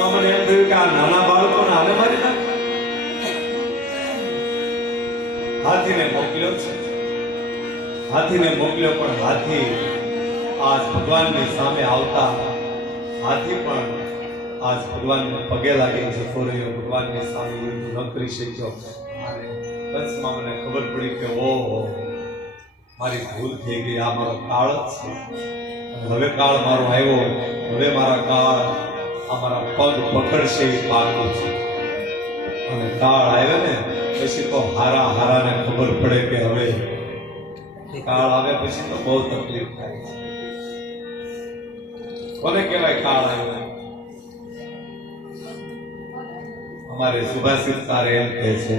બસમાં મને એમ થયું કે આ નાના બાળકોને હાલે મારી નાખે. હાથીને મોકલ્યો છે, હાથીને મોકલ્યો, પણ હાથી આજ ભગવાનની સામે આવતા હાથી પણ આજ ભગવાનને પગે લાગીને જતો રહ્યો. ભગવાનની સામે યુદ્ધ ન કરી શક્યો. અને બસમાં મને ખબર પડી કે ઓહો, મારી ભૂલ થઈ ગઈ. આ મારો કાળ જ છે. હવે કાળ મારો આવ્યો. હવે મારા કાળ અમારા પગ પકડશે એ પાકું છે. અને કાળ આવ્યો ને પછી તો હારાને ખબર પડે કે હવે કાળ આવે પછી તો બહુ તકલીફ થાય છે. કોને કહેવાય કાળ આવ્યો? અમારે સુભાષિત સાર એમ કહે છે